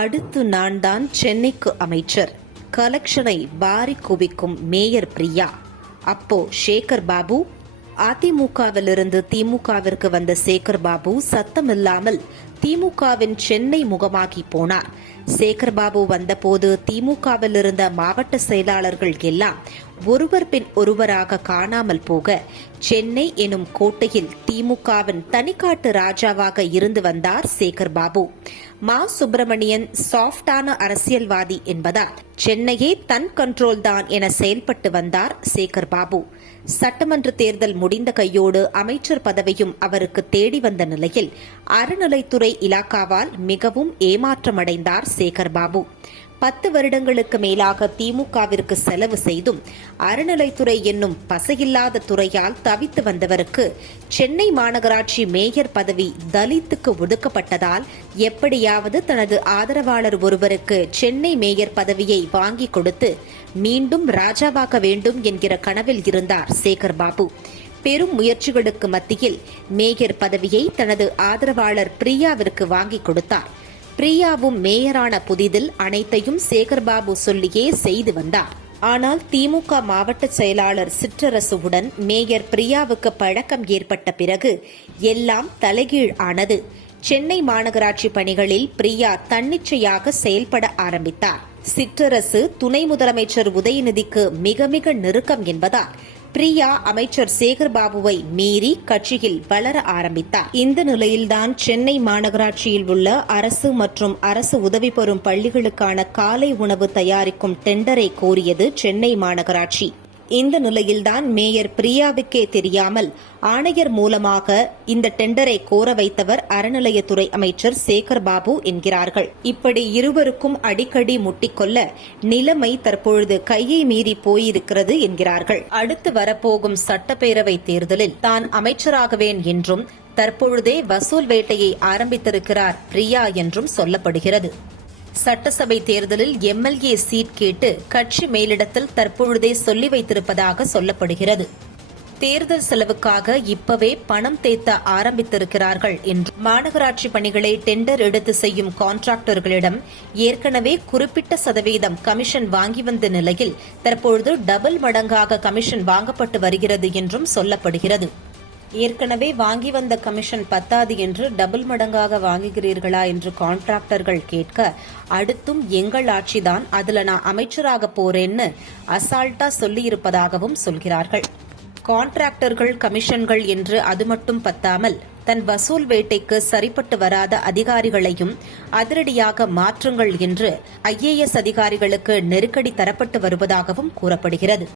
அடுத்து நான் தான் சென்னைக்கு அமைச்சர். கலெக்ஷனை வாரி குவிக்கும் மேயர் பிரியா. அப்போ சேகர் பாபு அதிமுகவிலிருந்து திமுகவிற்கு வந்த சேகர் பாபு சத்தமில்லாமல் திமுகவின் சென்னை முகமாகி போனார். சேகர் பாபு வந்தபோது திமுகவில் இருந்த மாவட்ட செயலாளர்கள் எல்லாம் ஒருவர் பின் ஒருவராக காணாமல் போக சென்னை எனும் கோட்டையில் திமுகவின் தனிக்காட்டு ராஜாவாக இருந்து வந்தார் சேகர் பாபு மா. சுப்பிரமணியன் சாஃப்டான அரசியல்வாதி என்பதால் சென்னையே தன் கண்ட்ரோல் தான் என செயல்பட்டு வந்தார் சேகர் பாபு சட்டமன்ற தேர்தல் முடிந்த கையோடு அமைச்சர் பதவியும் அவருக்கு தேடி வந்த நிலையில் அறநிலைத்துறை இலாக்காவால் மிகவும் ஏமாற்றமடைந்தார் சேகர்பாபு பத்து வருடங்களுக்கு மேலாக திமுகவிற்கு செலவு செய்தும் அறநிலைத்துறை என்னும் பசையில்லாத துறையால் தவித்து வந்தவருக்கு சென்னை மாநகராட்சி மேயர் பதவி தலித்துக்கு ஒதுக்கப்பட்டதால் எப்படியாவது தனது ஆதரவாளர் ஒருவருக்கு சென்னை மேயர் பதவியை வாங்கி கொடுத்து மீண்டும் ராஜாவாக்க வேண்டும் என்கிற கனவில் இருந்தார் சேகர்பாபு பெரும் முயற்சிகளுக்கு மத்தியில் மேயர் பதவியை தனது ஆதரவாளர் பிரியாவிற்கு வாங்கிக் கொடுத்தார். பிரியாவும் மேயரான புதிதில் அனைத்தையும் சேகர்பாபு சொல்லியே செய்து வந்தார். ஆனால் திமுக மாவட்ட செயலாளர் சிற்றரசுவுடன் மேயர் பிரியாவுக்கு பழக்கம் ஏற்பட்ட பிறகு எல்லாம் தலைகீழ் ஆனது. சென்னை மாநகராட்சி பணிகளில் பிரியா தன்னிச்சையாக செயல்பட ஆரம்பித்தார். சிற்றரசு துணை முதலமைச்சர் உதயநிதிக்கு மிக மிக நெருக்கம் என்பதால் பிரியா அமைச்சர் சேகர் பாபுவை மீறி கட்சியில் வளர ஆரம்பித்தார். இந்த நிலையில்தான் சென்னை மாநகராட்சியில் உள்ள அரசு மற்றும் அரசு உதவி பெறும் பள்ளிகளுக்கான காலை உணவு தயாரிக்கும் டெண்டரை கோரியது சென்னை மாநகராட்சி. இந்த நிலையில்தான் மேயர் பிரியாவுக்கே தெரியாமல் ஆணையர் மூலமாக இந்த டெண்டரை கோர வைத்தவர் அறநிலையத்துறை அமைச்சர் சேகர் பாபு என்கிறார்கள். இப்படி இருவருக்கும் அடிக்கடி முட்டிக்கொள்ள நிலைமை தற்பொழுது கையை மீறி போயிருக்கிறது என்கிறார்கள். அடுத்து வரப்போகும் சட்டப்பேரவை தேர்தலில் தான் அமைச்சராகவேன் என்றும் தற்பொழுதே வசூல் வேட்டையை ஆரம்பித்திருக்கிறார் பிரியா என்றும் சொல்லப்படுகிறது. சட்டசபை தேர்தலில் எம்எல்ஏ சீட் கேட்டு கட்சி மேலிடத்தில் தற்பொழுதே சொல்லி வைத்திருப்பதாக சொல்லப்படுகிறது. தேர்தல் செலவுக்காக இப்பவே பணம் தேத்த ஆரம்பித்திருக்கிறார்கள் என்று மாநகராட்சி பணிகளை டெண்டர் எடுத்து செய்யும் கான்ட்ராக்டர்களிடம் ஏற்கனவே குறிப்பிட்ட சதவீதம் கமிஷன் வாங்கி வந்த நிலையில் தற்பொழுது டபுள் மடங்காக கமிஷன் வாங்கப்பட்டு வருகிறது என்றும் சொல்லப்படுகிறது. ஏற்கனவே வாங்கி வந்த கமிஷன் பத்தாது என்று டபுள் மடங்காக வாங்குகிறீர்களா என்று கான்ட்ராக்டர்கள் கேட்க அடுத்தும் எங்கள் ஆட்சிதான் அதுல நான் அமைச்சராக போறேன்னு அசால்ட்டா சொல்லியிருப்பதாகவும் சொல்கிறார்கள். கான்ட்ராக்டர்கள் கமிஷன்கள் என்று அது மட்டும் பத்தாமல் தன் வசூல் வேட்டைக்கு சரிப்பட்டு வராத அதிகாரிகளையும் அதிரடியாக மாற்றுங்கள் என்று ஐஏஎஸ் அதிகாரிகளுக்கு நெருக்கடி தரப்பட்டு வருவதாகவும் கூறப்படுகிறது.